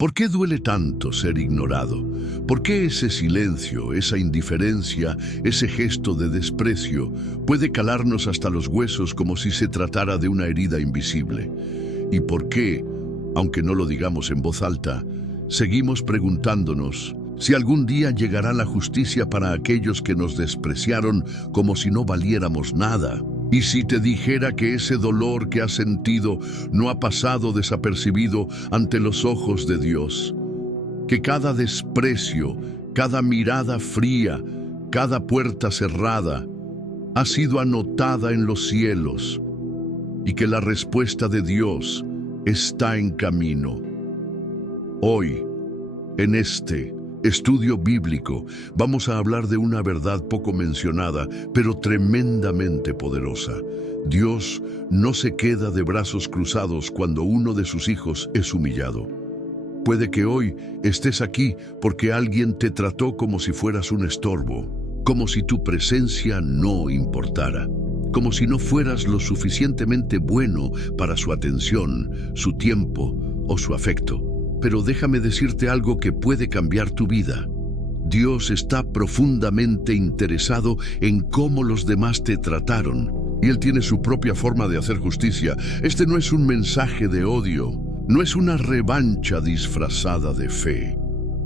¿Por qué duele tanto ser ignorado? ¿Por qué ese silencio, esa indiferencia, ese gesto de desprecio puede calarnos hasta los huesos como si se tratara de una herida invisible? ¿Y por qué, aunque no lo digamos en voz alta, seguimos preguntándonos si algún día llegará la justicia para aquellos que nos despreciaron como si no valiéramos nada? Y si te dijera que ese dolor que has sentido no ha pasado desapercibido ante los ojos de Dios, que cada desprecio, cada mirada fría, cada puerta cerrada ha sido anotada en los cielos y que la respuesta de Dios está en camino. Hoy, en este estudio bíblico, vamos a hablar de una verdad poco mencionada, pero tremendamente poderosa. Dios no se queda de brazos cruzados cuando uno de sus hijos es humillado. Puede que hoy estés aquí porque alguien te trató como si fueras un estorbo, como si tu presencia no importara, como si no fueras lo suficientemente bueno para su atención, su tiempo o su afecto. Pero déjame decirte algo que puede cambiar tu vida. Dios está profundamente interesado en cómo los demás te trataron, y Él tiene su propia forma de hacer justicia. Este no es un mensaje de odio, no es una revancha disfrazada de fe.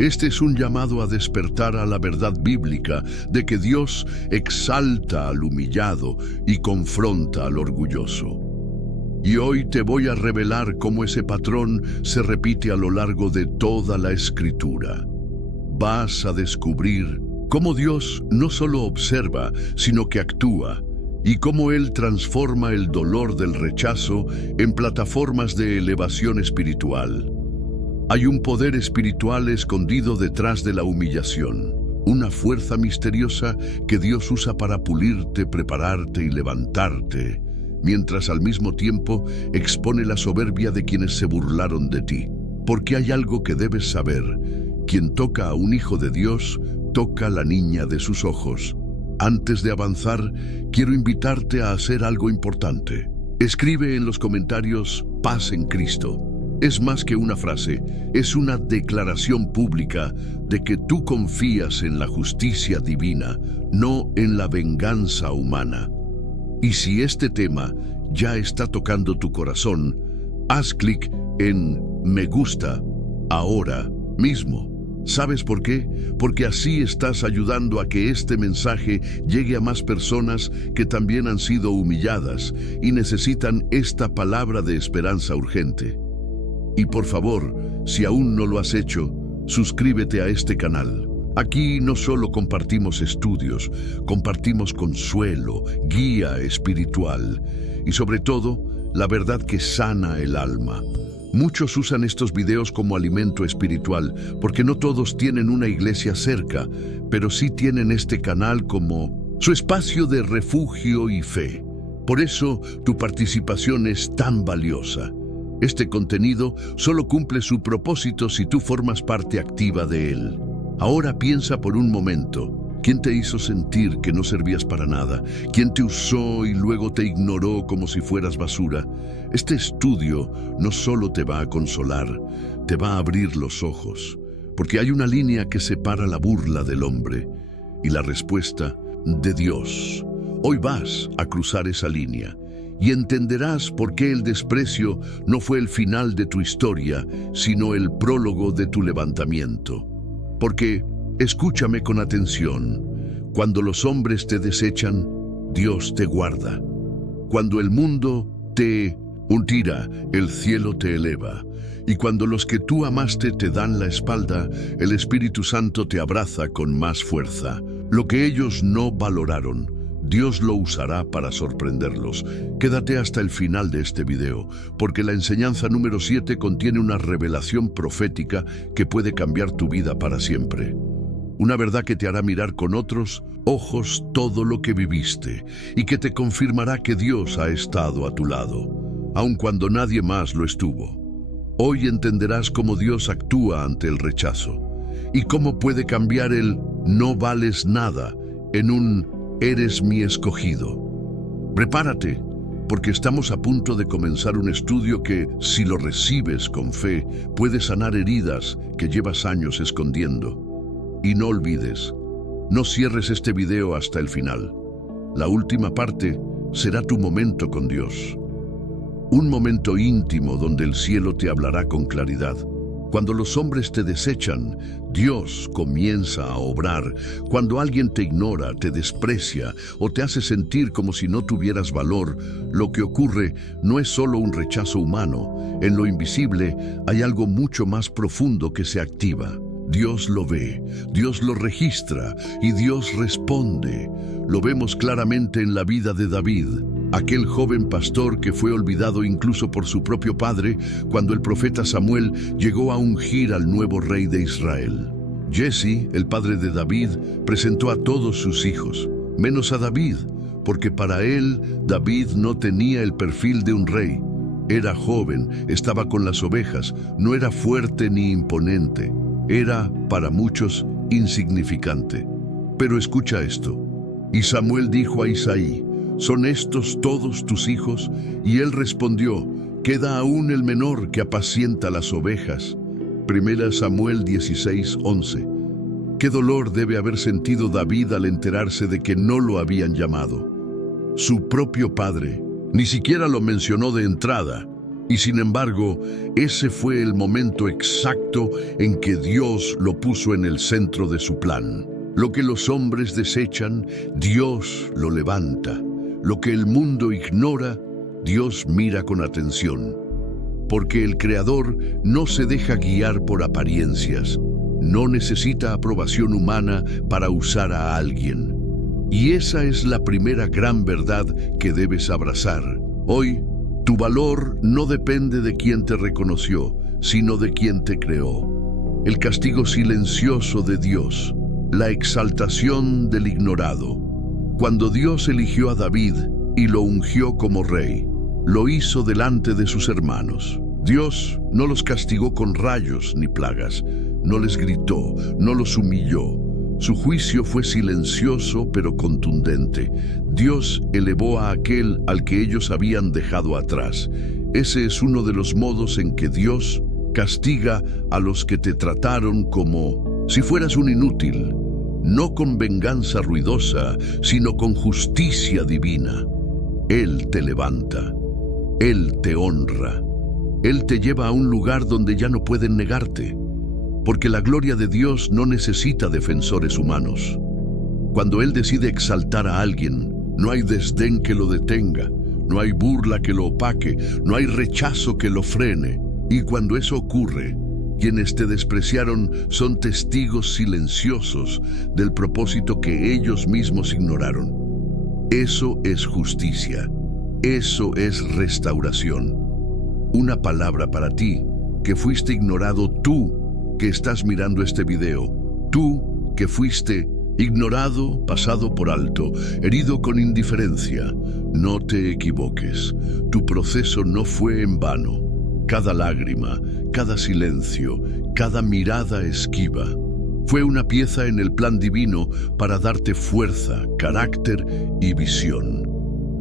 Este es un llamado a despertar a la verdad bíblica de que Dios exalta al humillado y confronta al orgulloso. Y hoy te voy a revelar cómo ese patrón se repite a lo largo de toda la Escritura. Vas a descubrir cómo Dios no solo observa, sino que actúa, y cómo Él transforma el dolor del rechazo en plataformas de elevación espiritual. Hay un poder espiritual escondido detrás de la humillación, una fuerza misteriosa que Dios usa para pulirte, prepararte y levantarte, mientras al mismo tiempo expone la soberbia de quienes se burlaron de ti. Porque hay algo que debes saber: quien toca a un hijo de Dios, toca a la niña de sus ojos. Antes de avanzar, quiero invitarte a hacer algo importante. Escribe en los comentarios "Paz en Cristo". Es más que una frase, es una declaración pública de que tú confías en la justicia divina, no en la venganza humana. Y si este tema ya está tocando tu corazón, haz clic en "Me gusta" ahora mismo. ¿Sabes por qué? Porque así estás ayudando a que este mensaje llegue a más personas que también han sido humilladas y necesitan esta palabra de esperanza urgente. Y por favor, si aún no lo has hecho, suscríbete a este canal. Aquí no solo compartimos estudios, compartimos consuelo, guía espiritual y sobre todo, la verdad que sana el alma. Muchos usan estos videos como alimento espiritual porque no todos tienen una iglesia cerca, pero sí tienen este canal como su espacio de refugio y fe. Por eso, tu participación es tan valiosa. Este contenido solo cumple su propósito si tú formas parte activa de él. Ahora piensa por un momento, ¿quién te hizo sentir que no servías para nada? ¿Quién te usó y luego te ignoró como si fueras basura? Este estudio no solo te va a consolar, te va a abrir los ojos, porque hay una línea que separa la burla del hombre y la respuesta de Dios. Hoy vas a cruzar esa línea y entenderás por qué el desprecio no fue el final de tu historia, sino el prólogo de tu levantamiento. Porque, escúchame con atención, cuando los hombres te desechan, Dios te guarda. Cuando el mundo te tira, el cielo te eleva. Y cuando los que tú amaste te dan la espalda, el Espíritu Santo te abraza con más fuerza. Lo que ellos no valoraron, Dios lo usará para sorprenderlos. Quédate hasta el final de este video, porque la enseñanza número 7 contiene una revelación profética que puede cambiar tu vida para siempre. Una verdad que te hará mirar con otros ojos todo lo que viviste y que te confirmará que Dios ha estado a tu lado, aun cuando nadie más lo estuvo. Hoy entenderás cómo Dios actúa ante el rechazo y cómo puede cambiar el "no vales nada" en un "eres mi escogido". Prepárate, porque estamos a punto de comenzar un estudio que, si lo recibes con fe, puede sanar heridas que llevas años escondiendo. Y no olvides, no cierres este video hasta el final. La última parte será tu momento con Dios. Un momento íntimo donde el cielo te hablará con claridad. Cuando los hombres te desechan, Dios comienza a obrar. Cuando alguien te ignora, te desprecia o te hace sentir como si no tuvieras valor, lo que ocurre no es solo un rechazo humano. En lo invisible hay algo mucho más profundo que se activa. Dios lo ve, Dios lo registra y Dios responde. Lo vemos claramente en la vida de David, aquel joven pastor que fue olvidado incluso por su propio padre cuando el profeta Samuel llegó a ungir al nuevo rey de Israel. Jesse, el padre de David, presentó a todos sus hijos, menos a David, porque para él David no tenía el perfil de un rey. Era joven, estaba con las ovejas, no era fuerte ni imponente. Era, para muchos, insignificante. Pero escucha esto. Y Samuel dijo a Isaí: ¿son estos todos tus hijos? Y él respondió: queda aún el menor que apacienta las ovejas. 1 Samuel 16:11. Qué dolor debe haber sentido David al enterarse de que no lo habían llamado. Su propio padre ni siquiera lo mencionó de entrada. Y sin embargo, ese fue el momento exacto en que Dios lo puso en el centro de su plan. Lo que los hombres desechan, Dios lo levanta. Lo que el mundo ignora, Dios mira con atención. Porque el Creador no se deja guiar por apariencias. No necesita aprobación humana para usar a alguien. Y esa es la primera gran verdad que debes abrazar. Hoy, tu valor no depende de quien te reconoció, sino de quien te creó. El castigo silencioso de Dios, la exaltación del ignorado. Cuando Dios eligió a David y lo ungió como rey, lo hizo delante de sus hermanos. Dios no los castigó con rayos ni plagas, no les gritó, no los humilló. Su juicio fue silencioso pero contundente. Dios elevó a aquel al que ellos habían dejado atrás. Ese es uno de los modos en que Dios castiga a los que te trataron como si fueras un inútil, no con venganza ruidosa, sino con justicia divina. Él te levanta, Él te honra, Él te lleva a un lugar donde ya no pueden negarte. Porque la gloria de Dios no necesita defensores humanos. Cuando Él decide exaltar a alguien, no hay desdén que lo detenga, no hay burla que lo opaque, no hay rechazo que lo frene. Y cuando eso ocurre, quienes te despreciaron son testigos silenciosos del propósito que ellos mismos ignoraron. Eso es justicia, eso es restauración. Una palabra para ti, que fuiste ignorado tú, que estás mirando este video, tú que fuiste ignorado, pasado por alto, herido con indiferencia. No te equivoques, tu proceso no fue en vano. Cada lágrima, cada silencio, cada mirada esquiva, fue una pieza en el plan divino para darte fuerza, carácter y visión.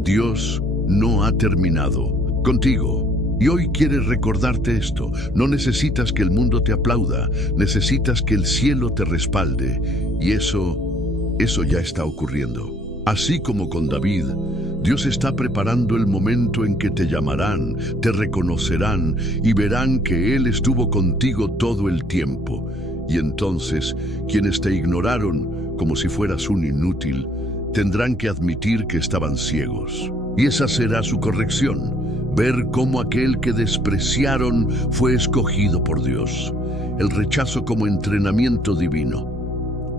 Dios no ha terminado contigo. Y hoy quiere recordarte esto. No necesitas que el mundo te aplauda, necesitas que el cielo te respalde. Y eso ya está ocurriendo. Así como con David, Dios está preparando el momento en que te llamarán, te reconocerán y verán que Él estuvo contigo todo el tiempo. Y entonces, quienes te ignoraron como si fueras un inútil, tendrán que admitir que estaban ciegos. Y esa será su corrección. Ver cómo aquel que despreciaron fue escogido por Dios. El rechazo como entrenamiento divino.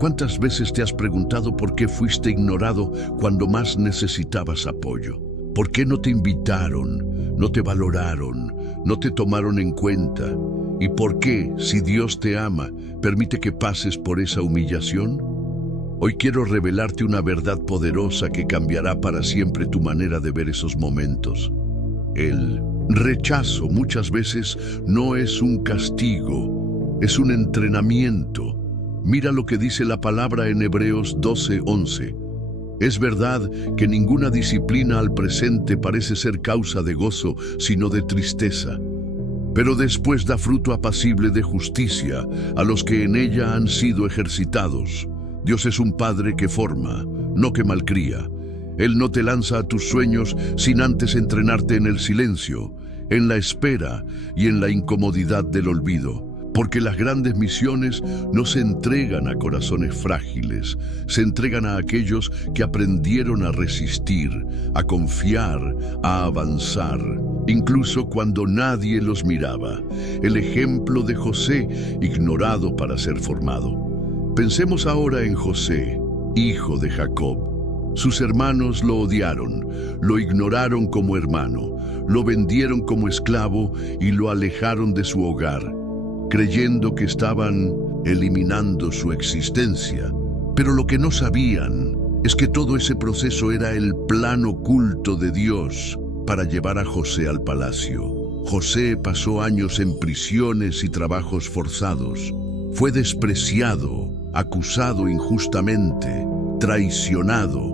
¿Cuántas veces te has preguntado por qué fuiste ignorado cuando más necesitabas apoyo? ¿Por qué no te invitaron, no te valoraron, no te tomaron en cuenta? ¿Y por qué, si Dios te ama, permite que pases por esa humillación? Hoy quiero revelarte una verdad poderosa que cambiará para siempre tu manera de ver esos momentos. El rechazo muchas veces no es un castigo, es un entrenamiento. Mira lo que dice la palabra en Hebreos 12:11. Es verdad que ninguna disciplina al presente parece ser causa de gozo, sino de tristeza. Pero después da fruto apacible de justicia a los que en ella han sido ejercitados. Dios es un Padre que forma, no que malcría. Él no te lanza a tus sueños sin antes entrenarte en el silencio, en la espera y en la incomodidad del olvido. Porque las grandes misiones no se entregan a corazones frágiles, se entregan a aquellos que aprendieron a resistir, a confiar, a avanzar, incluso cuando nadie los miraba. El ejemplo de José, ignorado para ser formado. Pensemos ahora en José, hijo de Jacob. Sus hermanos lo odiaron, lo ignoraron como hermano, lo vendieron como esclavo y lo alejaron de su hogar, creyendo que estaban eliminando su existencia. Pero lo que no sabían es que todo ese proceso era el plan oculto de Dios para llevar a José al palacio. José pasó años en prisiones y trabajos forzados. Fue despreciado, acusado injustamente, traicionado.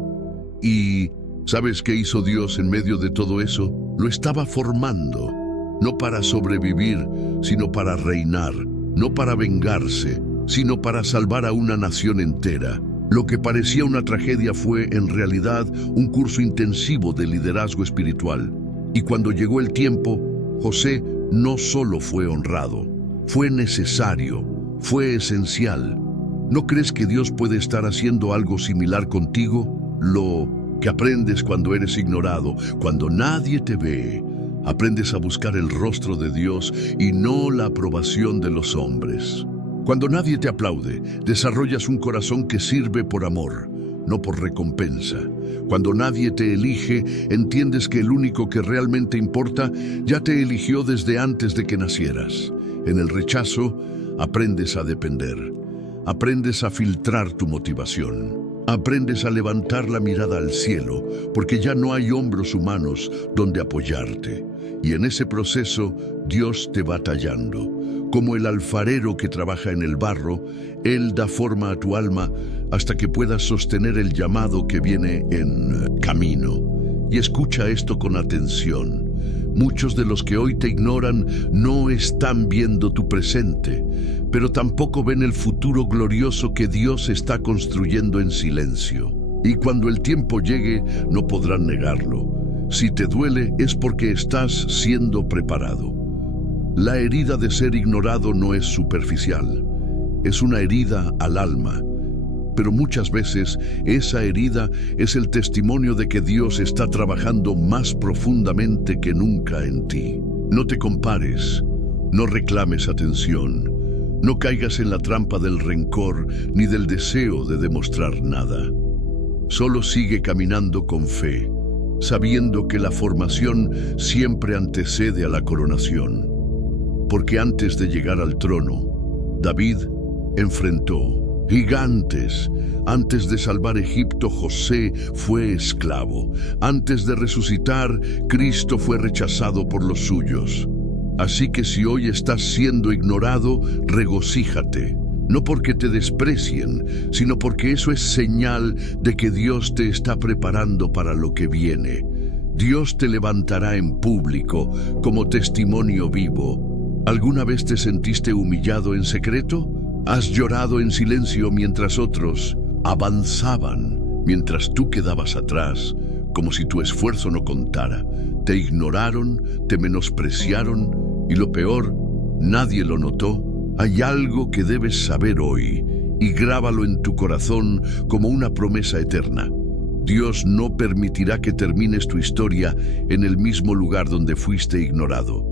Y ¿sabes qué hizo Dios en medio de todo eso? Lo estaba formando. No para sobrevivir, sino para reinar, no para vengarse, sino para salvar a una nación entera. Lo que parecía una tragedia fue, en realidad, un curso intensivo de liderazgo espiritual. Y cuando llegó el tiempo, José no solo fue honrado, fue necesario, fue esencial. ¿No crees que Dios puede estar haciendo algo similar contigo? Lo que aprendes cuando eres ignorado, cuando nadie te ve. Aprendes a buscar el rostro de Dios y no la aprobación de los hombres. Cuando nadie te aplaude, desarrollas un corazón que sirve por amor, no por recompensa. Cuando nadie te elige, entiendes que el único que realmente importa ya te eligió desde antes de que nacieras. En el rechazo, aprendes a depender. Aprendes a filtrar tu motivación. Aprendes a levantar la mirada al cielo, porque ya no hay hombros humanos donde apoyarte. Y en ese proceso, Dios te va tallando. Como el alfarero que trabaja en el barro, Él da forma a tu alma hasta que puedas sostener el llamado que viene en camino. Y escucha esto con atención. Muchos de los que hoy te ignoran no están viendo tu presente, pero tampoco ven el futuro glorioso que Dios está construyendo en silencio. Y cuando el tiempo llegue, no podrán negarlo. Si te duele, es porque estás siendo preparado. La herida de ser ignorado no es superficial, es una herida al alma. Pero muchas veces esa herida es el testimonio de que Dios está trabajando más profundamente que nunca en ti. No te compares, no reclames atención, no caigas en la trampa del rencor ni del deseo de demostrar nada. Solo sigue caminando con fe, sabiendo que la formación siempre antecede a la coronación. Porque antes de llegar al trono, David enfrentó gigantes. Antes de salvar Egipto, José fue esclavo. Antes de resucitar, Cristo fue rechazado por los suyos. Así que si hoy estás siendo ignorado, regocíjate. No porque te desprecien, sino porque eso es señal de que Dios te está preparando para lo que viene. Dios te levantará en público como testimonio vivo. ¿Alguna vez te sentiste humillado en secreto? ¿Has llorado en silencio mientras otros avanzaban, mientras tú quedabas atrás, como si tu esfuerzo no contara? Te ignoraron, te menospreciaron y lo peor, nadie lo notó. Hay algo que debes saber hoy y grábalo en tu corazón como una promesa eterna. Dios no permitirá que termines tu historia en el mismo lugar donde fuiste ignorado.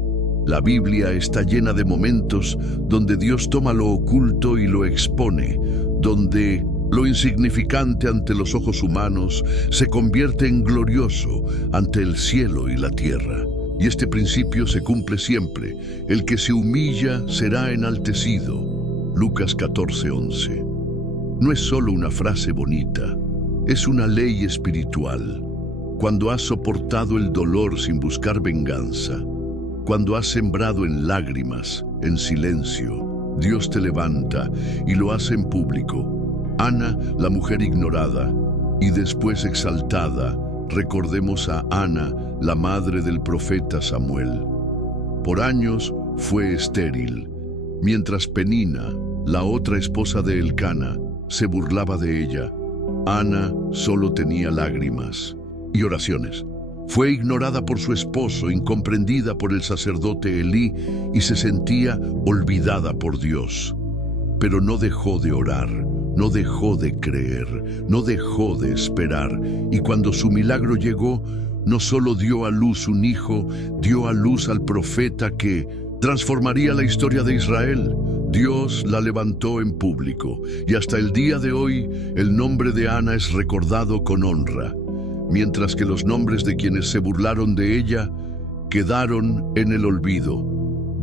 La Biblia está llena de momentos donde Dios toma lo oculto y lo expone, donde lo insignificante ante los ojos humanos se convierte en glorioso ante el cielo y la tierra. Y este principio se cumple siempre. El que se humilla será enaltecido. Lucas 14:11. No es solo una frase bonita, es una ley espiritual. Cuando has soportado el dolor sin buscar venganza, cuando has sembrado en lágrimas, en silencio, Dios te levanta y lo hace en público. Ana, la mujer ignorada, y después exaltada, recordemos a Ana, la madre del profeta Samuel. Por años fue estéril, mientras Penina, la otra esposa de Elcana, se burlaba de ella. Ana solo tenía lágrimas y oraciones. Fue ignorada por su esposo, incomprendida por el sacerdote Elí, y se sentía olvidada por Dios. Pero no dejó de orar, no dejó de creer, no dejó de esperar. Y cuando su milagro llegó, no solo dio a luz un hijo, dio a luz al profeta que transformaría la historia de Israel. Dios la levantó en público, y hasta el día de hoy el nombre de Ana es recordado con honra, mientras que los nombres de quienes se burlaron de ella quedaron en el olvido.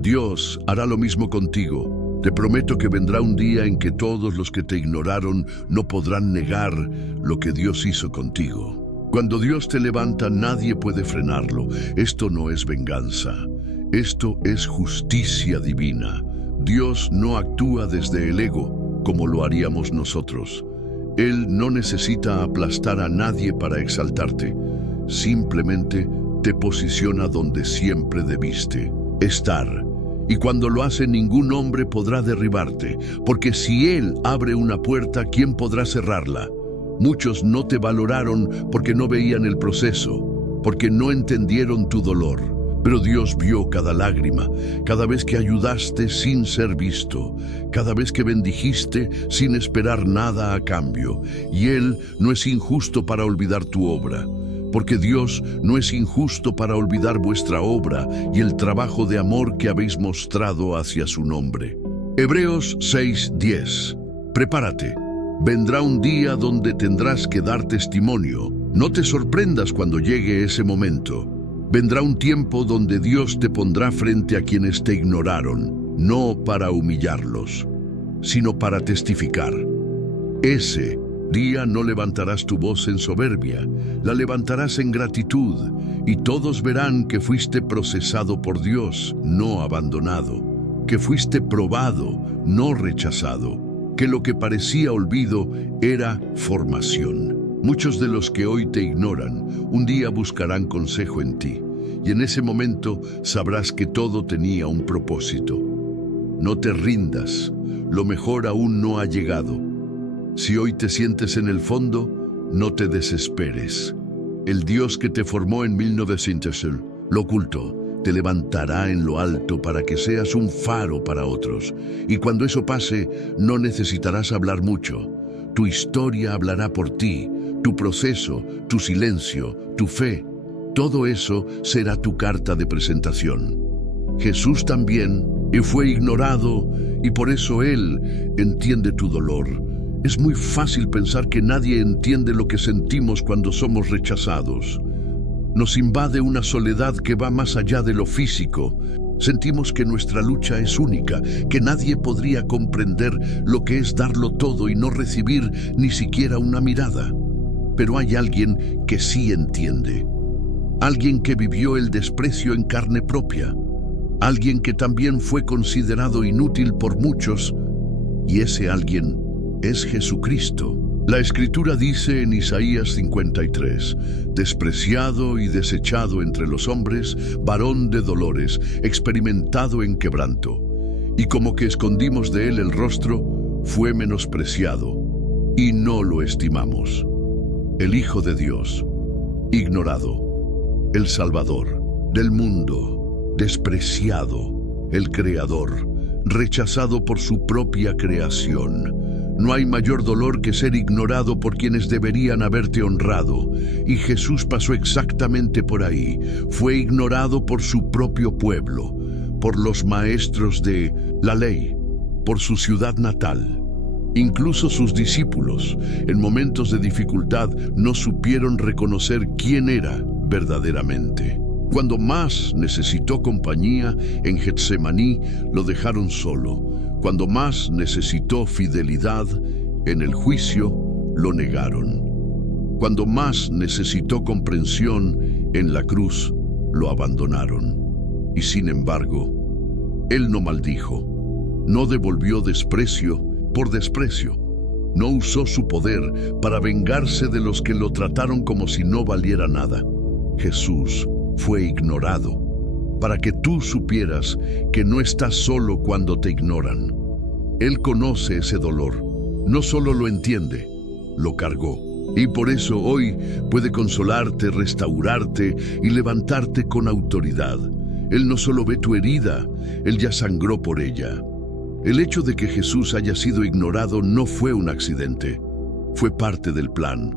Dios hará lo mismo contigo. Te prometo que vendrá un día en que todos los que te ignoraron no podrán negar lo que Dios hizo contigo. Cuando Dios te levanta, nadie puede frenarlo. Esto no es venganza, esto es justicia divina. Dios no actúa desde el ego como lo haríamos nosotros. Él no necesita aplastar a nadie para exaltarte. Simplemente te posiciona donde siempre debiste estar. Y cuando lo hace, ningún hombre podrá derribarte, porque si Él abre una puerta, ¿quién podrá cerrarla? Muchos no te valoraron porque no veían el proceso, porque no entendieron tu dolor. Pero Dios vio cada lágrima, cada vez que ayudaste sin ser visto, cada vez que bendijiste sin esperar nada a cambio. Y Él no es injusto para olvidar tu obra, porque Dios no es injusto para olvidar vuestra obra y el trabajo de amor que habéis mostrado hacia su nombre. Hebreos 6:10. Prepárate. Vendrá un día donde tendrás que dar testimonio. No te sorprendas cuando llegue ese momento. Vendrá un tiempo donde Dios te pondrá frente a quienes te ignoraron, no para humillarlos, sino para testificar. Ese día no levantarás tu voz en soberbia, la levantarás en gratitud, y todos verán que fuiste procesado por Dios, no abandonado, que fuiste probado, no rechazado, que lo que parecía olvido era formación. Muchos de los que hoy te ignoran, un día buscarán consejo en ti, y en ese momento sabrás que todo tenía un propósito. No te rindas, lo mejor aún no ha llegado. Si hoy te sientes en el fondo, no te desesperes. El Dios que te formó en 1900, lo oculto, te levantará en lo alto para que seas un faro para otros. Y cuando eso pase, no necesitarás hablar mucho. Tu historia hablará por ti. Tu proceso, tu silencio, tu fe, todo eso será tu carta de presentación. Jesús también fue ignorado y por eso Él entiende tu dolor. Es muy fácil pensar que nadie entiende lo que sentimos cuando somos rechazados. Nos invade una soledad que va más allá de lo físico. Sentimos que nuestra lucha es única, que nadie podría comprender lo que es darlo todo y no recibir ni siquiera una mirada. Pero hay alguien que sí entiende, alguien que vivió el desprecio en carne propia, alguien que también fue considerado inútil por muchos, y ese alguien es Jesucristo. La Escritura dice en Isaías 53, despreciado y desechado entre los hombres, varón de dolores, experimentado en quebranto, y como que escondimos de él el rostro, fue menospreciado, y no lo estimamos. El Hijo de Dios, ignorado, el Salvador del mundo, despreciado, el Creador, rechazado por su propia creación. No hay mayor dolor que ser ignorado por quienes deberían haberte honrado, y Jesús pasó exactamente por ahí. Fue ignorado por su propio pueblo, por los maestros de la ley, por su ciudad natal. Incluso sus discípulos, en momentos de dificultad, no supieron reconocer quién era verdaderamente. Cuando más necesitó compañía, en Getsemaní lo dejaron solo. Cuando más necesitó fidelidad, en el juicio lo negaron. Cuando más necesitó comprensión, en la cruz lo abandonaron. Y sin embargo, Él no maldijo, no devolvió desprecio por desprecio, No usó su poder para vengarse de los que lo trataron como si no valiera nada. Jesús fue ignorado para que tú supieras que no estás solo cuando te ignoran. Él conoce ese dolor, no solo lo entiende, lo cargó. Y por eso hoy puede consolarte, restaurarte y levantarte con autoridad. Él no solo ve tu herida, Él ya sangró por ella. El hecho de que Jesús haya sido ignorado no fue un accidente, fue parte del plan.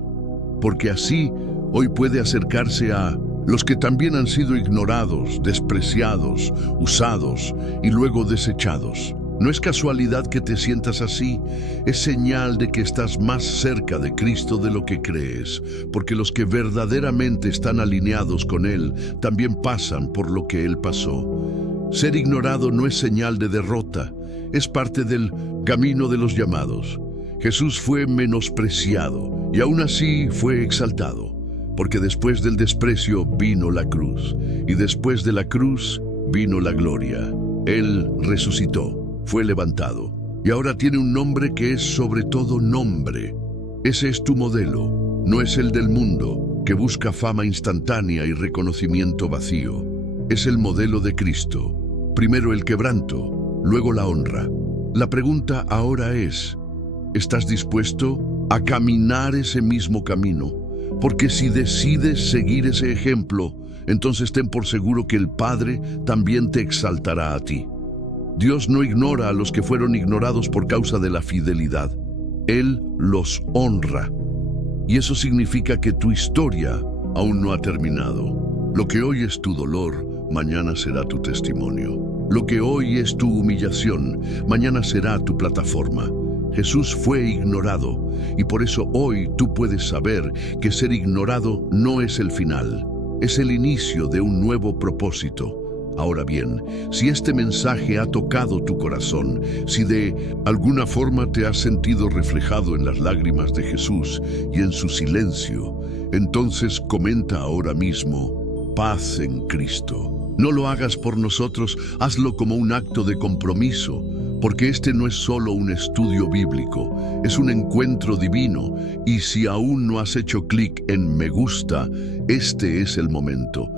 Porque así hoy puede acercarse a los que también han sido ignorados, despreciados, usados y luego desechados. No es casualidad que te sientas así, es señal de que estás más cerca de Cristo de lo que crees, porque los que verdaderamente están alineados con Él también pasan por lo que Él pasó. Ser ignorado no es señal de derrota, es parte del camino de los llamados. Jesús fue menospreciado y aún así fue exaltado, porque después del desprecio vino la cruz, y después de la cruz vino la gloria. Él resucitó. Fue levantado, y ahora tiene un nombre que es sobre todo nombre. Ese es tu modelo, no es el del mundo, que busca fama instantánea y reconocimiento vacío. Es el modelo de Cristo. Primero el quebranto, luego la honra. La pregunta ahora es, ¿estás dispuesto a caminar ese mismo camino? Porque si decides seguir ese ejemplo, entonces ten por seguro que el Padre también te exaltará a ti. Dios no ignora a los que fueron ignorados por causa de la fidelidad. Él los honra. Y eso significa que tu historia aún no ha terminado. Lo que hoy es tu dolor, mañana será tu testimonio. Lo que hoy es tu humillación, mañana será tu plataforma. Jesús fue ignorado, y por eso hoy tú puedes saber que ser ignorado no es el final, es el inicio de un nuevo propósito. Ahora bien, si este mensaje ha tocado tu corazón, si de alguna forma te has sentido reflejado en las lágrimas de Jesús y en su silencio, entonces comenta ahora mismo, paz en Cristo. No lo hagas por nosotros, hazlo como un acto de compromiso, porque este no es solo un estudio bíblico, es un encuentro divino, y si aún no has hecho clic en me gusta, este es el momento.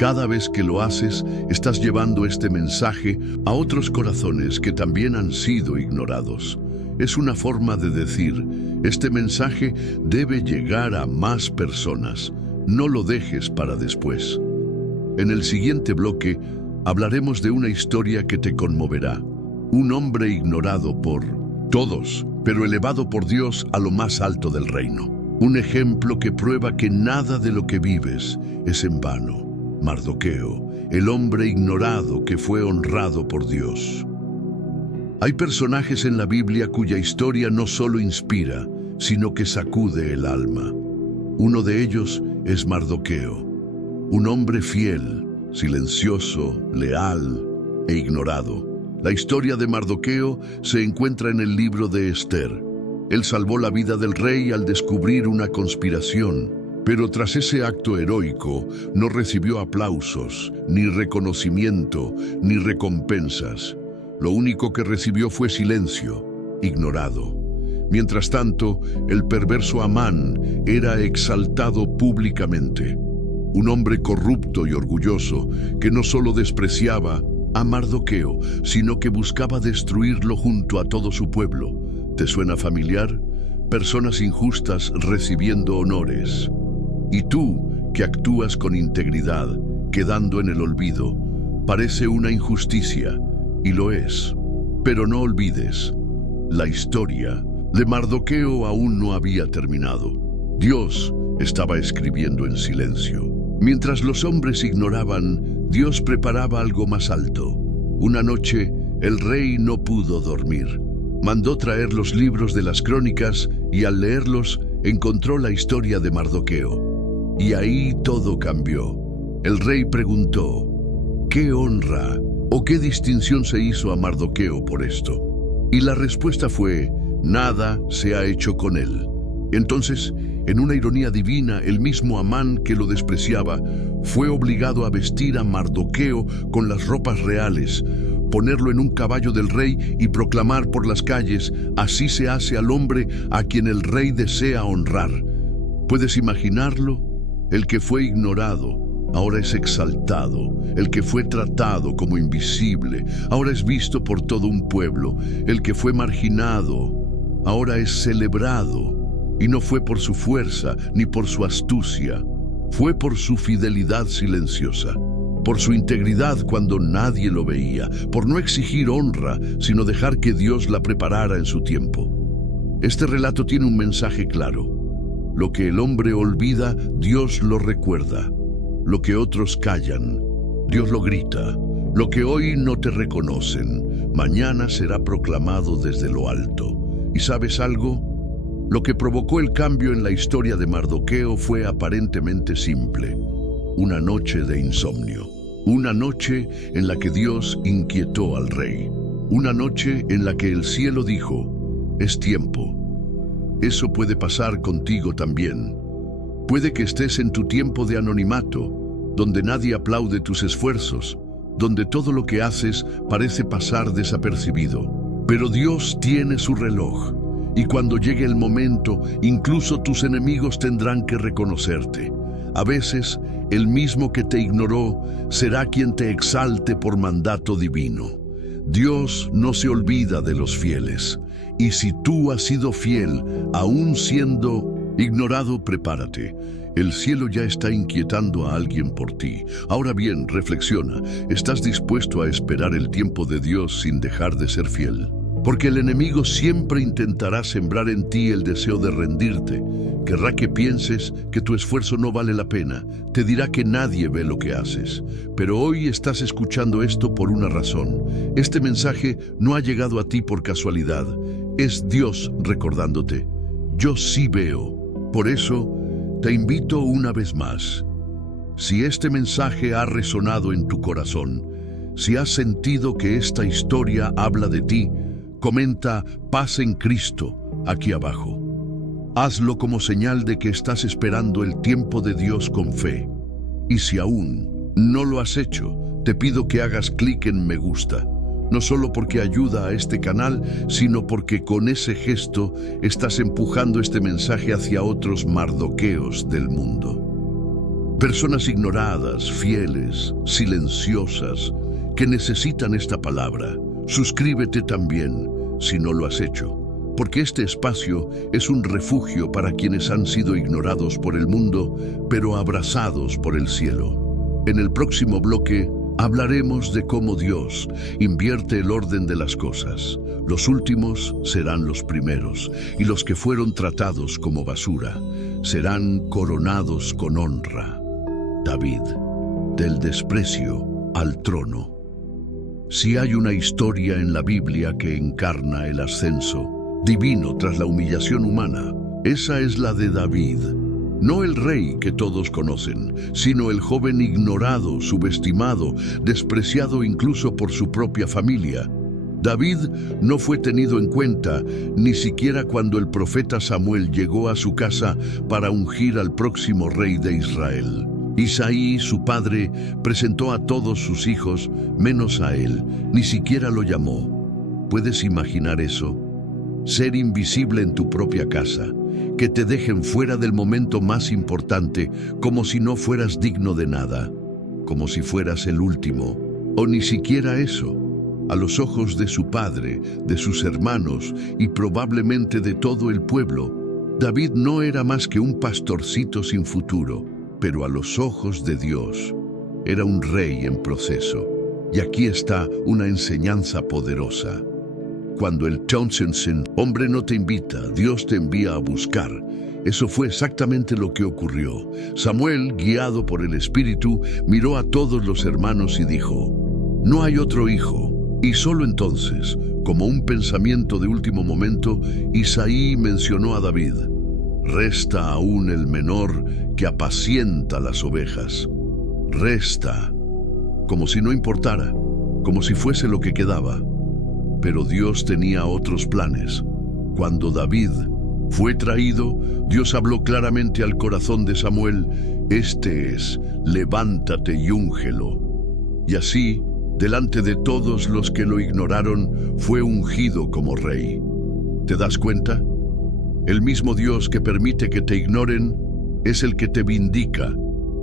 Cada vez que lo haces, estás llevando este mensaje a otros corazones que también han sido ignorados. Es una forma de decir, este mensaje debe llegar a más personas. No lo dejes para después. En el siguiente bloque, hablaremos de una historia que te conmoverá. Un hombre ignorado por todos, pero elevado por Dios a lo más alto del reino. Un ejemplo que prueba que nada de lo que vives es en vano. Mardoqueo, el hombre ignorado que fue honrado por Dios. Hay personajes en la Biblia cuya historia no solo inspira, sino que sacude el alma. Uno de ellos es Mardoqueo, un hombre fiel, silencioso, leal e ignorado. La historia de Mardoqueo se encuentra en el libro de Esther. Él salvó la vida del rey al descubrir una conspiración. Pero tras ese acto heroico, no recibió aplausos, ni reconocimiento, ni recompensas. Lo único que recibió fue silencio, ignorado. Mientras tanto, el perverso Amán era exaltado públicamente. Un hombre corrupto y orgulloso que no solo despreciaba a Mardoqueo, sino que buscaba destruirlo junto a todo su pueblo. ¿Te suena familiar? Personas injustas recibiendo honores. Y tú, que actúas con integridad, quedando en el olvido, parece una injusticia, y lo es. Pero no olvides, la historia de Mardoqueo aún no había terminado. Dios estaba escribiendo en silencio. Mientras los hombres ignoraban, Dios preparaba algo más alto. Una noche, el rey no pudo dormir. Mandó traer los libros de las crónicas y al leerlos, encontró la historia de Mardoqueo. Y ahí todo cambió. El rey preguntó, ¿qué honra o qué distinción se hizo a Mardoqueo por esto? Y la respuesta fue, nada se ha hecho con él. Entonces, en una ironía divina, el mismo Amán que lo despreciaba fue obligado a vestir a Mardoqueo con las ropas reales, ponerlo en un caballo del rey y proclamar por las calles: así se hace al hombre a quien el rey desea honrar. ¿Puedes imaginarlo? El que fue ignorado ahora es exaltado. El que fue tratado como invisible ahora es visto por todo un pueblo. El que fue marginado ahora es celebrado. Y no fue por su fuerza ni por su astucia. Fue por su fidelidad silenciosa, por su integridad cuando nadie lo veía, por no exigir honra, sino dejar que Dios la preparara en su tiempo. Este relato tiene un mensaje claro. Lo que el hombre olvida, Dios lo recuerda. Lo que otros callan, Dios lo grita. Lo que hoy no te reconocen, mañana será proclamado desde lo alto. ¿Y sabes algo? Lo que provocó el cambio en la historia de Mardoqueo fue aparentemente simple: una noche de insomnio. Una noche en la que Dios inquietó al rey. Una noche en la que el cielo dijo: es tiempo. Eso puede pasar contigo también. Puede que estés en tu tiempo de anonimato, donde nadie aplaude tus esfuerzos, donde todo lo que haces parece pasar desapercibido. Pero Dios tiene su reloj, y cuando llegue el momento, incluso tus enemigos tendrán que reconocerte. A veces, el mismo que te ignoró será quien te exalte por mandato divino. Dios no se olvida de los fieles. Y si tú has sido fiel, aún siendo ignorado, prepárate. El cielo ya está inquietando a alguien por ti. Ahora bien, reflexiona. ¿Estás dispuesto a esperar el tiempo de Dios sin dejar de ser fiel? Porque el enemigo siempre intentará sembrar en ti el deseo de rendirte. Querrá que pienses que tu esfuerzo no vale la pena. Te dirá que nadie ve lo que haces. Pero hoy estás escuchando esto por una razón. Este mensaje no ha llegado a ti por casualidad. Es Dios recordándote: yo sí veo. Por eso, te invito una vez más. Si este mensaje ha resonado en tu corazón, si has sentido que esta historia habla de ti, comenta "paz en Cristo" aquí abajo. Hazlo como señal de que estás esperando el tiempo de Dios con fe. Y si aún no lo has hecho, te pido que hagas clic en me gusta. No solo porque ayuda a este canal, sino porque con ese gesto estás empujando este mensaje hacia otros Mardoqueos del mundo. Personas ignoradas, fieles, silenciosas, que necesitan esta palabra. Suscríbete también, si no lo has hecho, porque este espacio es un refugio para quienes han sido ignorados por el mundo, pero abrazados por el cielo. En el próximo bloque hablaremos de cómo Dios invierte el orden de las cosas. Los últimos serán los primeros, y los que fueron tratados como basura serán coronados con honra. David, del desprecio al trono. Si hay una historia en la Biblia que encarna el ascenso divino tras la humillación humana, esa es la de David. No el rey que todos conocen, sino el joven ignorado, subestimado, despreciado incluso por su propia familia. David no fue tenido en cuenta ni siquiera cuando el profeta Samuel llegó a su casa para ungir al próximo rey de Israel. Isaí, su padre, presentó a todos sus hijos, menos a él, ni siquiera lo llamó. ¿Puedes imaginar eso? Ser invisible en tu propia casa, que te dejen fuera del momento más importante, como si no fueras digno de nada, como si fueras el último, o ni siquiera eso. A los ojos de su padre, de sus hermanos y probablemente de todo el pueblo, David no era más que un pastorcito sin futuro, pero a los ojos de Dios era un rey en proceso. Y aquí está una enseñanza poderosa. Cuando el Townsend, hombre no te invita, Dios te envía a buscar. Eso fue exactamente lo que ocurrió. Samuel, guiado por el Espíritu, miró a todos los hermanos y dijo: no hay otro hijo. Y solo entonces, como un pensamiento de último momento, Isaí mencionó a David: resta aún el menor que apacienta las ovejas. Resta, como si no importara, como si fuese lo que quedaba. Pero Dios tenía otros planes. Cuando David fue traído, Dios habló claramente al corazón de Samuel: este es, levántate y úngelo. Y así, delante de todos los que lo ignoraron, fue ungido como rey. ¿Te das cuenta? El mismo Dios que permite que te ignoren es el que te vindica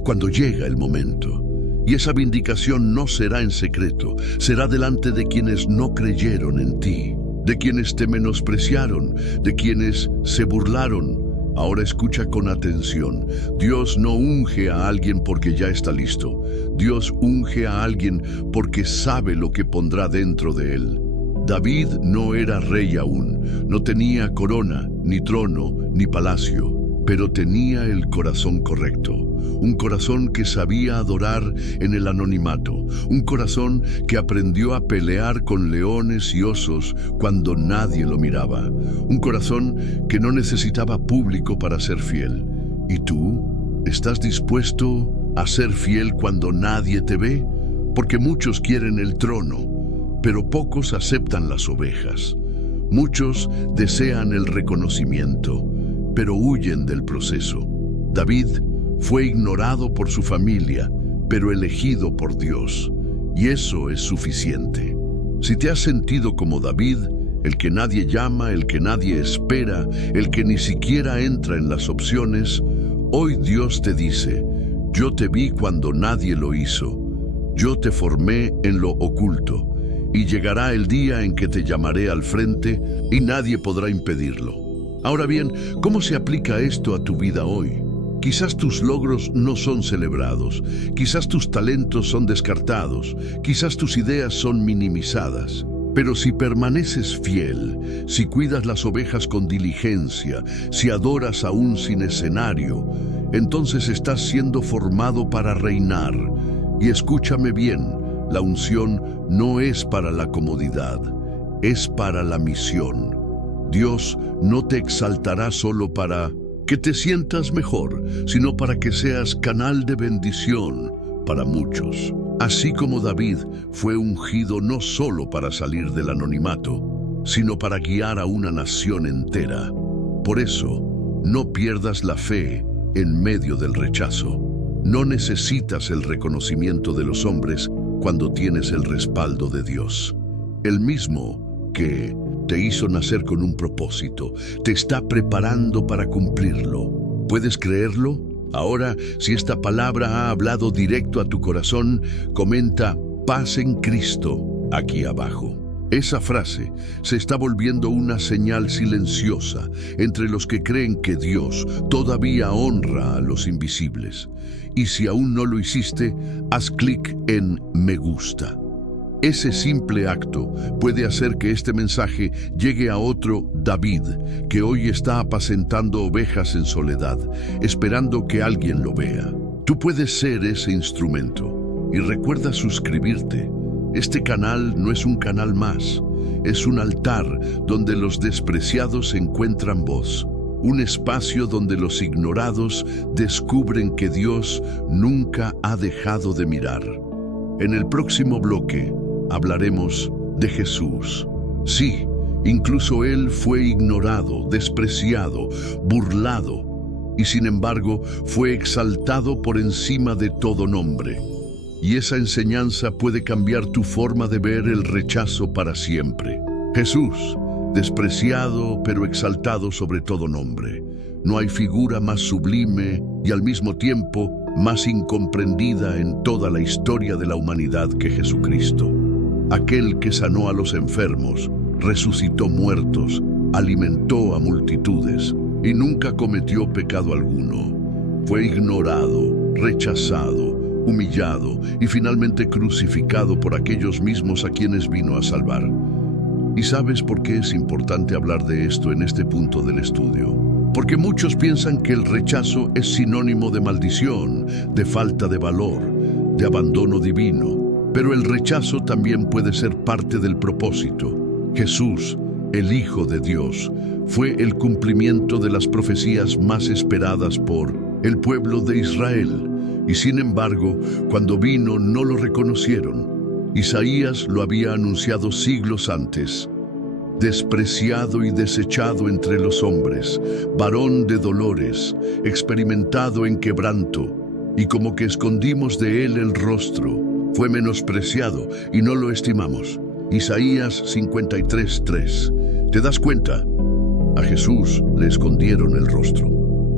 cuando llega el momento. Y esa vindicación no será en secreto, será delante de quienes no creyeron en ti, de quienes te menospreciaron, de quienes se burlaron. Ahora escucha con atención. Dios no unge a alguien porque ya está listo. Dios unge a alguien porque sabe lo que pondrá dentro de él. David no era rey aún, no tenía corona, ni trono, ni palacio, pero tenía el corazón correcto. Un corazón que sabía adorar en el anonimato, un corazón que aprendió a pelear con leones y osos cuando nadie lo miraba, un corazón que no necesitaba público para ser fiel. ¿Y tú? ¿Estás dispuesto a ser fiel cuando nadie te ve? Porque muchos quieren el trono, pero pocos aceptan las ovejas. Muchos desean el reconocimiento, pero huyen del proceso. David fue ignorado por su familia, pero elegido por Dios, y eso es suficiente. Si te has sentido como David, el que nadie llama, el que nadie espera, el que ni siquiera entra en las opciones, hoy Dios te dice: yo te vi cuando nadie lo hizo, yo te formé en lo oculto, y llegará el día en que te llamaré al frente y nadie podrá impedirlo. Ahora bien, ¿cómo se aplica esto a tu vida hoy? Quizás tus logros no son celebrados, quizás tus talentos son descartados, quizás tus ideas son minimizadas. Pero si permaneces fiel, si cuidas las ovejas con diligencia, si adoras aún sin escenario, entonces estás siendo formado para reinar. Y escúchame bien, la unción no es para la comodidad, es para la misión. Dios no te exaltará solo para que te sientas mejor, sino para que seas canal de bendición para muchos. Así como David fue ungido no solo para salir del anonimato, sino para guiar a una nación entera. Por eso, no pierdas la fe en medio del rechazo. No necesitas el reconocimiento de los hombres cuando tienes el respaldo de Dios. El mismo que te hizo nacer con un propósito, te está preparando para cumplirlo. ¿Puedes creerlo? Ahora, si esta palabra ha hablado directo a tu corazón, comenta "paz en Cristo" aquí abajo. Esa frase se está volviendo una señal silenciosa entre los que creen que Dios todavía honra a los invisibles. Y si aún no lo hiciste, haz clic en "me gusta". Ese simple acto puede hacer que este mensaje llegue a otro David, que hoy está apacentando ovejas en soledad, esperando que alguien lo vea. Tú puedes ser ese instrumento. Y recuerda suscribirte. Este canal no es un canal más, es un altar donde los despreciados encuentran voz. Un espacio donde los ignorados descubren que Dios nunca ha dejado de mirar. En el próximo bloque hablaremos de Jesús. Sí, incluso Él fue ignorado, despreciado, burlado, y sin embargo fue exaltado por encima de todo nombre. Y esa enseñanza puede cambiar tu forma de ver el rechazo para siempre. Jesús, despreciado pero exaltado sobre todo nombre. No hay figura más sublime y al mismo tiempo más incomprendida en toda la historia de la humanidad que Jesucristo. Aquel que sanó a los enfermos, resucitó muertos, alimentó a multitudes y nunca cometió pecado alguno. Fue ignorado, rechazado, humillado y finalmente crucificado por aquellos mismos a quienes vino a salvar. ¿Y sabes por qué es importante hablar de esto en este punto del estudio? Porque muchos piensan que el rechazo es sinónimo de maldición, de falta de valor, de abandono divino. Pero el rechazo también puede ser parte del propósito. Jesús, el Hijo de Dios, fue el cumplimiento de las profecías más esperadas por el pueblo de Israel. Y sin embargo, cuando vino no lo reconocieron. Isaías lo había anunciado siglos antes. Despreciado y desechado entre los hombres, varón de dolores, experimentado en quebranto, y como que escondimos de él el rostro. fue menospreciado y no lo estimamos. Isaías 53:3. ¿Te das cuenta? A Jesús le escondieron el rostro,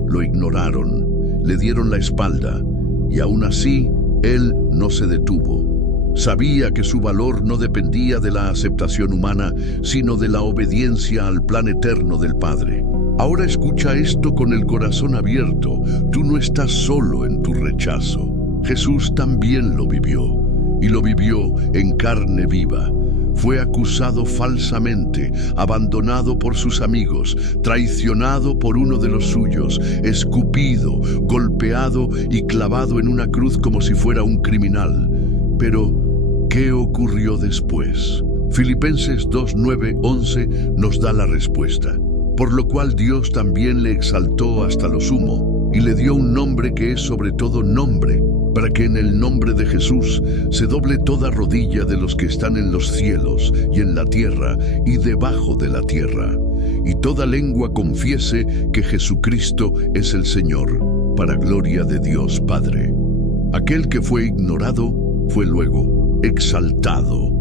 lo ignoraron, le dieron la espalda, y aún así, Él no se detuvo. Sabía que su valor no dependía de la aceptación humana, sino de la obediencia al plan eterno del Padre. Ahora escucha esto con el corazón abierto. Tú no estás solo en tu rechazo. Jesús también lo vivió, y lo vivió en carne viva. Fue acusado falsamente, abandonado por sus amigos, traicionado por uno de los suyos, escupido, golpeado y clavado en una cruz como si fuera un criminal. Pero, ¿qué ocurrió después? Filipenses 2:9-11 nos da la respuesta. Por lo cual Dios también le exaltó hasta lo sumo, y le dio un nombre que es sobre todo nombre, para que en el nombre de Jesús se doble toda rodilla de los que están en los cielos y en la tierra y debajo de la tierra, y toda lengua confiese que Jesucristo es el Señor, para gloria de Dios Padre. Aquel que fue ignorado fue luego exaltado.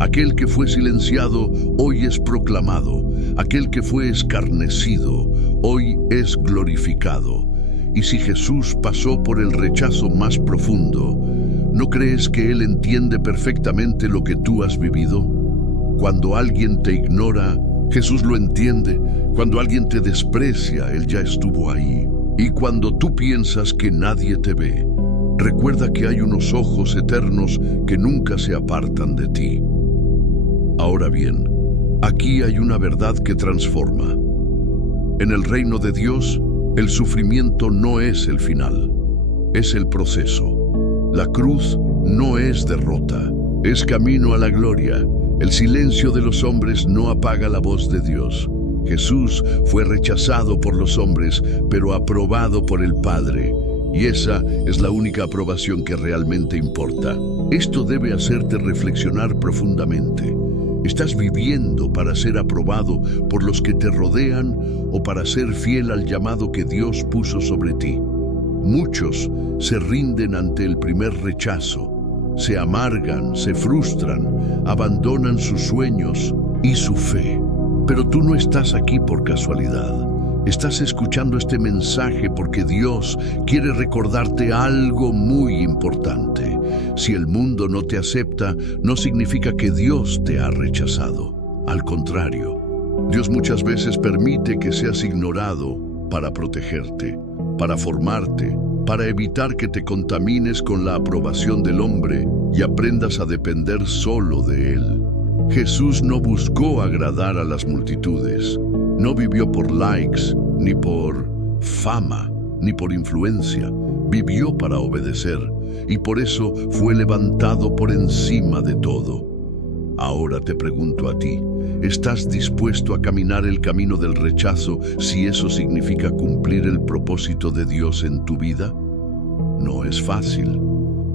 Aquel que fue silenciado hoy es proclamado. Aquel que fue escarnecido hoy es glorificado. Y si Jesús pasó por el rechazo más profundo, ¿no crees que Él entiende perfectamente lo que tú has vivido? Cuando alguien te ignora, Jesús lo entiende. Cuando alguien te desprecia, Él ya estuvo ahí. Y cuando tú piensas que nadie te ve, recuerda que hay unos ojos eternos que nunca se apartan de ti. Ahora bien, aquí hay una verdad que transforma. En el reino de Dios, el sufrimiento no es el final, es el proceso. La cruz no es derrota, es camino a la gloria. El silencio de los hombres no apaga la voz de Dios. Jesús fue rechazado por los hombres, pero aprobado por el Padre. Y esa es la única aprobación que realmente importa. Esto debe hacerte reflexionar profundamente. ¿Estás viviendo para ser aprobado por los que te rodean o para ser fiel al llamado que Dios puso sobre ti? Muchos se rinden ante el primer rechazo, se amargan, se frustran, abandonan sus sueños y su fe. Pero tú no estás aquí por casualidad. Estás escuchando este mensaje porque Dios quiere recordarte algo muy importante. Si el mundo no te acepta, no significa que Dios te ha rechazado. Al contrario, Dios muchas veces permite que seas ignorado para protegerte, para formarte, para evitar que te contamines con la aprobación del hombre y aprendas a depender solo de Él. Jesús no buscó agradar a las multitudes. No vivió por likes, ni por fama, ni por influencia. Vivió para obedecer, y por eso fue levantado por encima de todo. Ahora te pregunto a ti, ¿estás dispuesto a caminar el camino del rechazo si eso significa cumplir el propósito de Dios en tu vida? No es fácil,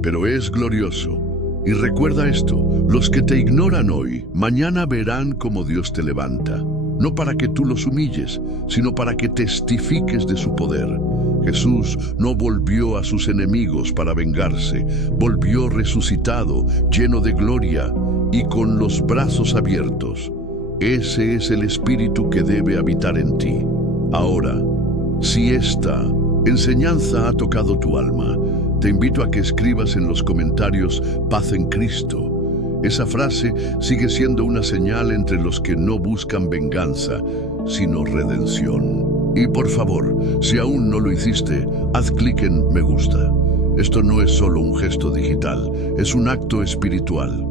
pero es glorioso. Y recuerda esto, los que te ignoran hoy, mañana verán cómo Dios te levanta. No para que tú los humilles, sino para que testifiques de su poder. Jesús no volvió a sus enemigos para vengarse, volvió resucitado, lleno de gloria y con los brazos abiertos. Ese es el espíritu que debe habitar en ti. Ahora, si esta enseñanza ha tocado tu alma, te invito a que escribas en los comentarios "Paz en Cristo". Esa frase sigue siendo una señal entre los que no buscan venganza, sino redención. Y por favor, si aún no lo hiciste, haz clic en me gusta. Esto no es solo un gesto digital, es un acto espiritual.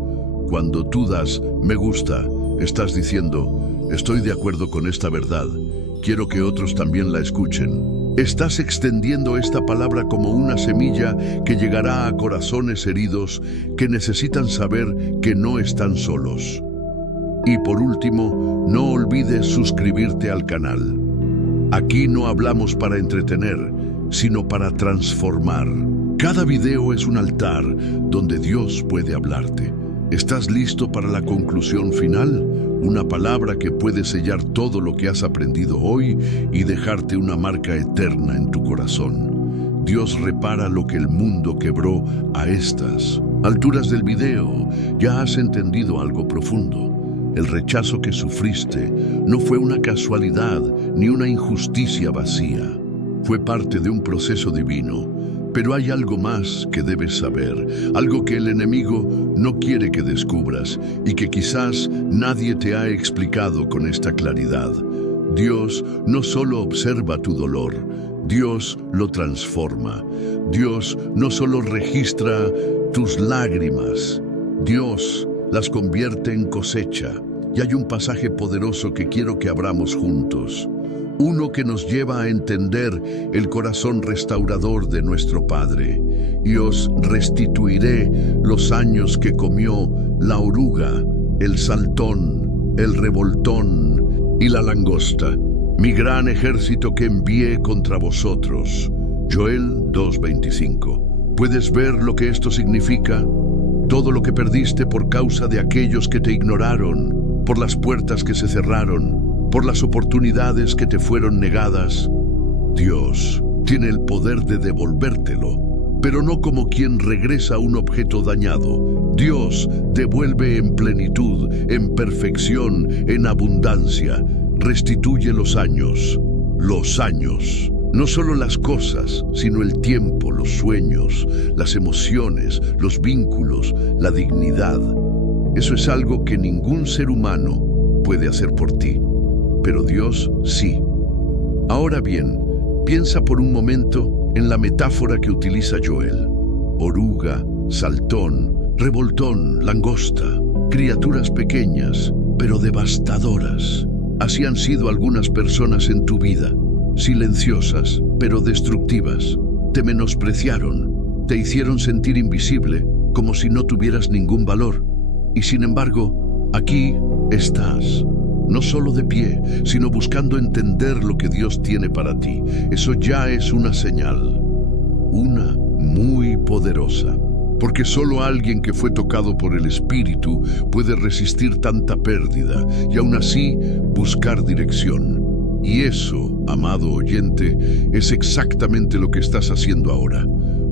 Cuando tú das me gusta, estás diciendo, estoy de acuerdo con esta verdad, quiero que otros también la escuchen. Estás extendiendo esta palabra como una semilla que llegará a corazones heridos que necesitan saber que no están solos. Y por último, no olvides suscribirte al canal. Aquí no hablamos para entretener, sino para transformar. Cada video es un altar donde Dios puede hablarte. ¿Estás listo para la conclusión final? Una palabra que puede sellar todo lo que has aprendido hoy y dejarte una marca eterna en tu corazón. Dios repara lo que el mundo quebró a estas Alturas del video, ya has entendido algo profundo. El rechazo que sufriste no fue una casualidad ni una injusticia vacía. Fue parte de un proceso divino. Pero hay algo más que debes saber, algo que el enemigo no quiere que descubras y que quizás nadie te ha explicado con esta claridad. Dios no solo observa tu dolor, Dios lo transforma. Dios no solo registra tus lágrimas, Dios las convierte en cosecha. Y hay un pasaje poderoso que quiero que abramos juntos. Uno que nos lleva a entender el corazón restaurador de nuestro Padre. Y os restituiré los años que comió la oruga, el saltón, el revoltón y la langosta, mi gran ejército que envié contra vosotros. Joel 2:25. ¿Puedes ver lo que esto significa? Todo lo que perdiste por causa de aquellos que te ignoraron, por las puertas que se cerraron, por las oportunidades que te fueron negadas. Dios tiene el poder de devolvértelo, pero no como quien regresa un objeto dañado. Dios devuelve en plenitud, en perfección, en abundancia. Restituye los años. No solo las cosas, sino el tiempo, los sueños, las emociones, los vínculos, la dignidad. Eso es algo que ningún ser humano puede hacer por ti. Pero Dios sí. Ahora bien, piensa por un momento en la metáfora que utiliza Joel. Oruga, saltón, revoltón, langosta, criaturas pequeñas, pero devastadoras. Así han sido algunas personas en tu vida, silenciosas, pero destructivas. Te menospreciaron, te hicieron sentir invisible, como si no tuvieras ningún valor. Y sin embargo, aquí estás. No solo de pie, sino buscando entender lo que Dios tiene para ti. Eso ya es una señal, una muy poderosa. Porque solo alguien que fue tocado por el Espíritu puede resistir tanta pérdida y aún así buscar dirección. Y eso, amado oyente, es exactamente lo que estás haciendo ahora.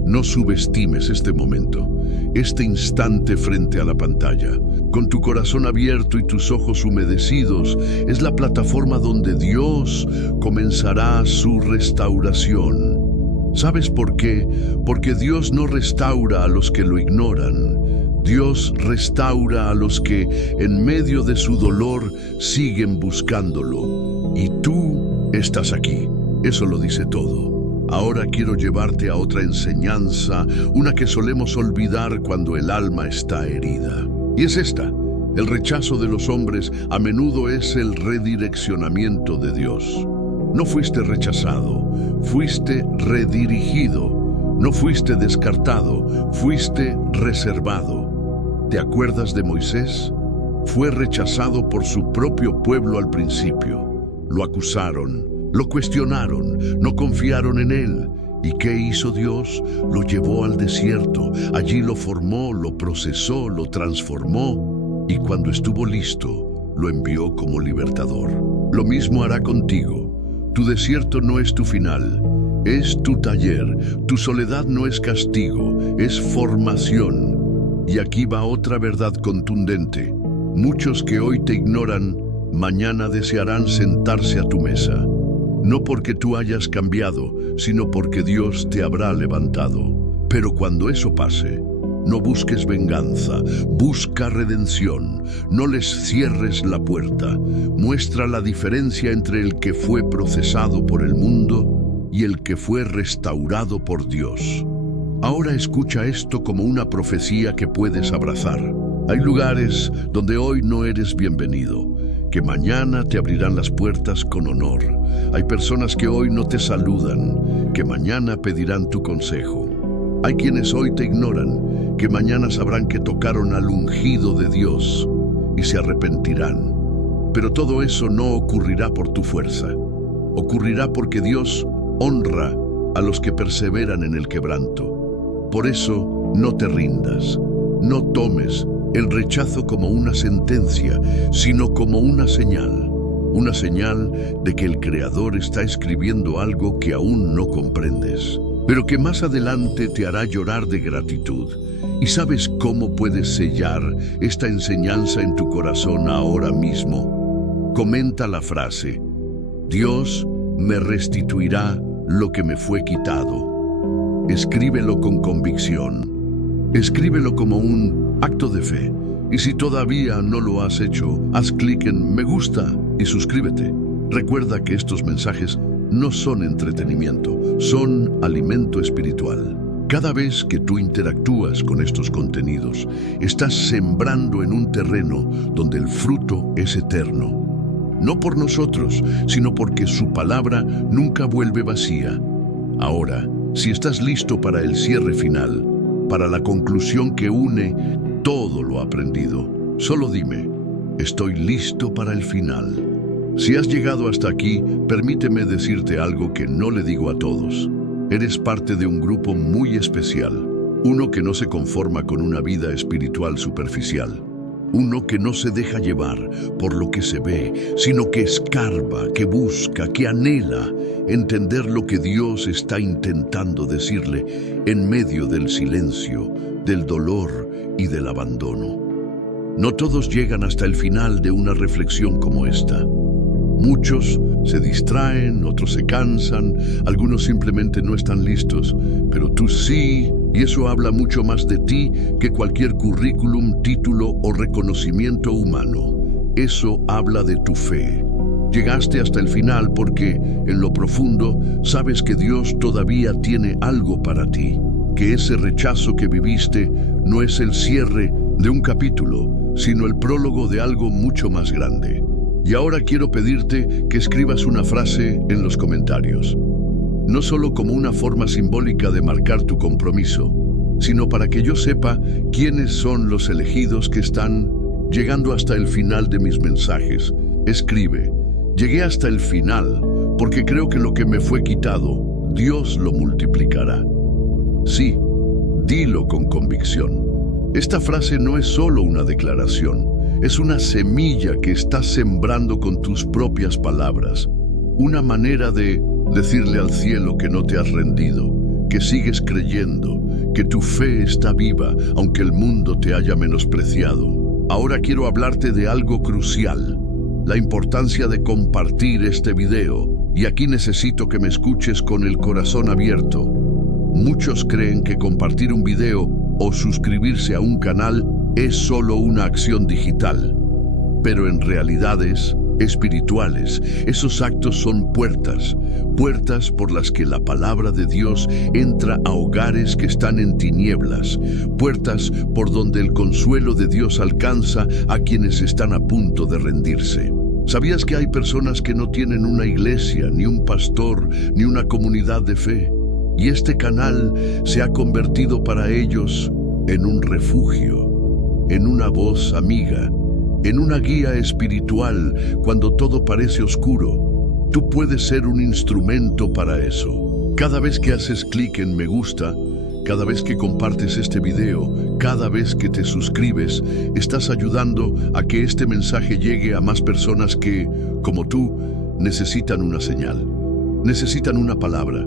No subestimes este momento, este instante frente a la pantalla. Con tu corazón abierto y tus ojos humedecidos, es la plataforma donde Dios comenzará su restauración. ¿Sabes por qué? Porque Dios no restaura a los que lo ignoran. Dios restaura a los que, en medio de su dolor, siguen buscándolo. Y tú estás aquí. Eso lo dice todo. Ahora quiero llevarte a otra enseñanza, una que solemos olvidar cuando el alma está herida. Y es esta: el rechazo de los hombres a menudo es el redireccionamiento de Dios. No fuiste rechazado, fuiste redirigido. No fuiste descartado, fuiste reservado. ¿Te acuerdas de Moisés? Fue rechazado por su propio pueblo al principio. Lo acusaron, lo cuestionaron, no confiaron en él. ¿Y qué hizo Dios? Lo llevó al desierto. Allí lo formó, lo procesó, lo transformó. Y cuando estuvo listo, lo envió como libertador. Lo mismo hará contigo. Tu desierto no es tu final, es tu taller. Tu soledad no es castigo, es formación. Y aquí va otra verdad contundente. Muchos que hoy te ignoran, mañana desearán sentarse a tu mesa. No porque tú hayas cambiado, sino porque Dios te habrá levantado. Pero cuando eso pase, no busques venganza, busca redención. No les cierres la puerta. Muestra la diferencia entre el que fue procesado por el mundo y el que fue restaurado por Dios. Ahora escucha esto como una profecía que puedes abrazar. Hay lugares donde hoy no eres bienvenido, que mañana te abrirán las puertas con honor. Hay personas que hoy no te saludan, que mañana pedirán tu consejo. Hay quienes hoy te ignoran, que mañana sabrán que tocaron al ungido de Dios y se arrepentirán. Pero todo eso no ocurrirá por tu fuerza. Ocurrirá porque Dios honra a los que perseveran en el quebranto. Por eso, no te rindas. No tomes el rechazo como una sentencia, sino como una señal de que el Creador está escribiendo algo que aún no comprendes, pero que más adelante te hará llorar de gratitud. ¿Y sabes cómo puedes sellar esta enseñanza en tu corazón ahora mismo? Comenta la frase: Dios me restituirá lo que me fue quitado. Escríbelo con convicción. Escríbelo como un acto de fe. Y si todavía no lo has hecho, haz clic en me gusta y suscríbete. Recuerda que estos mensajes no son entretenimiento, son alimento espiritual. Cada vez que tú interactúas con estos contenidos, estás sembrando en un terreno donde el fruto es eterno. No por nosotros, sino porque su palabra nunca vuelve vacía. Ahora, si estás listo para el cierre final, para la conclusión que une todo lo aprendido, solo dime: estoy listo para el final. Si has llegado hasta aquí, permíteme decirte algo que no le digo a todos. Eres parte de un grupo muy especial, uno que no se conforma con una vida espiritual superficial, uno que no se deja llevar por lo que se ve, sino que escarba, que busca, que anhela entender lo que Dios está intentando decirle en medio del silencio, del dolor y del abandono. No todos llegan hasta el final de una reflexión como esta. Muchos se distraen, otros se cansan, algunos simplemente no están listos, pero tú sí, y eso habla mucho más de ti que cualquier currículum, título o reconocimiento humano. Eso habla de tu fe. Llegaste hasta el final porque, en lo profundo, sabes que Dios todavía tiene algo para ti, que ese rechazo que viviste no es el cierre de un capítulo, sino el prólogo de algo mucho más grande. Y ahora quiero pedirte que escribas una frase en los comentarios, no solo como una forma simbólica de marcar tu compromiso, sino para que yo sepa quiénes son los elegidos que están llegando hasta el final de mis mensajes. Escribe: llegué hasta el final porque creo que lo que me fue quitado, Dios lo multiplicará. Sí, dilo con convicción. Esta frase no es solo una declaración, es una semilla que estás sembrando con tus propias palabras. Una manera de decirle al cielo que no te has rendido, que sigues creyendo, que tu fe está viva, aunque el mundo te haya menospreciado. Ahora quiero hablarte de algo crucial, la importancia de compartir este video. Y aquí necesito que me escuches con el corazón abierto. Muchos creen que compartir un video o suscribirse a un canal es solo una acción digital, pero en realidades espirituales, esos actos son puertas por las que la palabra de Dios entra a hogares que están en tinieblas, puertas por donde el consuelo de Dios alcanza a quienes están a punto de rendirse. ¿Sabías que hay personas que no tienen una iglesia, ni un pastor, ni una comunidad de fe? Y este canal se ha convertido para ellos en un refugio, en una voz amiga, en una guía espiritual cuando todo parece oscuro. Tú puedes ser un instrumento para eso. Cada vez que haces clic en me gusta, cada vez que compartes este video, cada vez que te suscribes, estás ayudando a que este mensaje llegue a más personas que, como tú, necesitan una señal, necesitan una palabra,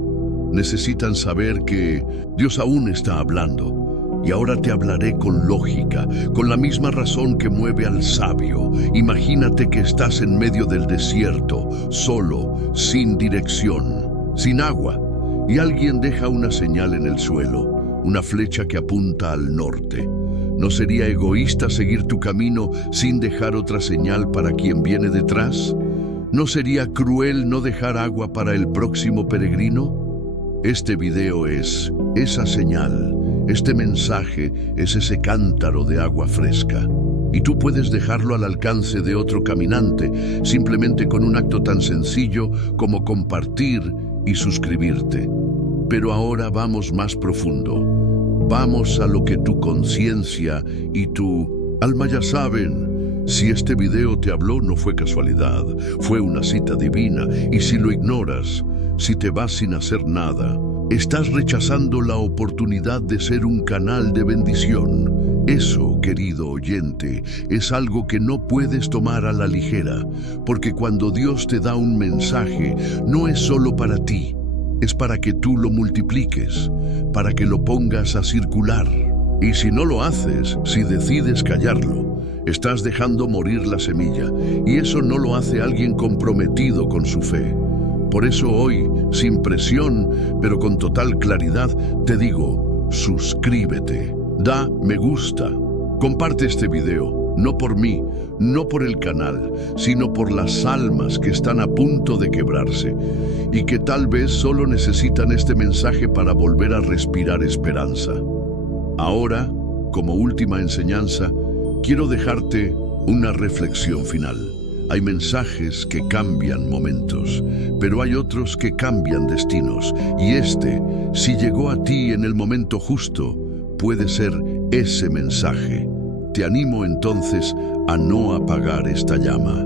necesitan saber que Dios aún está hablando. Y ahora te hablaré con lógica, con la misma razón que mueve al sabio. Imagínate que estás en medio del desierto, solo, sin dirección, sin agua, y alguien deja una señal en el suelo, una flecha que apunta al norte. ¿No sería egoísta seguir tu camino sin dejar otra señal para quien viene detrás? ¿No sería cruel no dejar agua para el próximo peregrino? Este video es esa señal. Este mensaje es ese cántaro de agua fresca. Y tú puedes dejarlo al alcance de otro caminante, simplemente con un acto tan sencillo como compartir y suscribirte. Pero ahora vamos más profundo. Vamos a lo que tu conciencia y tu alma ya saben. Si este video te habló, no fue casualidad, fue una cita divina. Y si lo ignoras, si te vas sin hacer nada, estás rechazando la oportunidad de ser un canal de bendición. Eso, querido oyente, es algo que no puedes tomar a la ligera, porque cuando Dios te da un mensaje, no es solo para ti, es para que tú lo multipliques, para que lo pongas a circular, Y si no lo haces, si decides callarlo, estás dejando morir la semilla, y eso no lo hace alguien comprometido con su fe. Por eso hoy, sin presión, pero con total claridad, te digo, suscríbete, da me gusta, comparte este video, no por mí, no por el canal, sino por las almas que están a punto de quebrarse y que tal vez solo necesitan este mensaje para volver a respirar esperanza. Ahora, como última enseñanza, quiero dejarte una reflexión final. Hay mensajes que cambian momentos, pero hay otros que cambian destinos. Y este, si llegó a ti en el momento justo, puede ser ese mensaje. Te animo entonces a no apagar esta llama,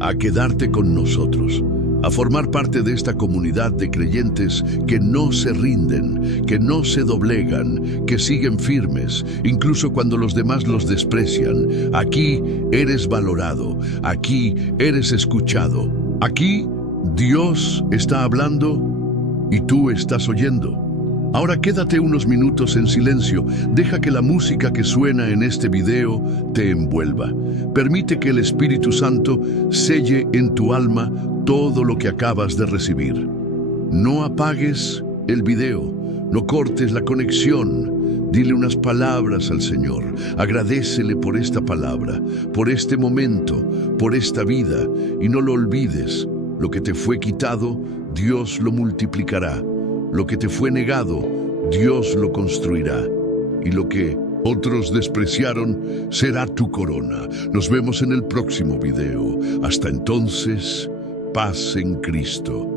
a quedarte con nosotros, a formar parte de esta comunidad de creyentes que no se rinden, que no se doblegan, que siguen firmes, incluso cuando los demás los desprecian. Aquí eres valorado, aquí eres escuchado, aquí Dios está hablando y tú estás oyendo. Ahora quédate unos minutos en silencio, deja que la música que suena en este video te envuelva. Permite que el Espíritu Santo selle en tu alma todo lo que acabas de recibir. No apagues el video, no cortes la conexión. Dile unas palabras al Señor, agradécele por esta palabra, por este momento, por esta vida, y no lo olvides. Lo que te fue quitado, Dios lo multiplicará. Lo que te fue negado, Dios lo construirá. Y lo que otros despreciaron será tu corona. Nos vemos en el próximo video. Hasta entonces, paz en Cristo.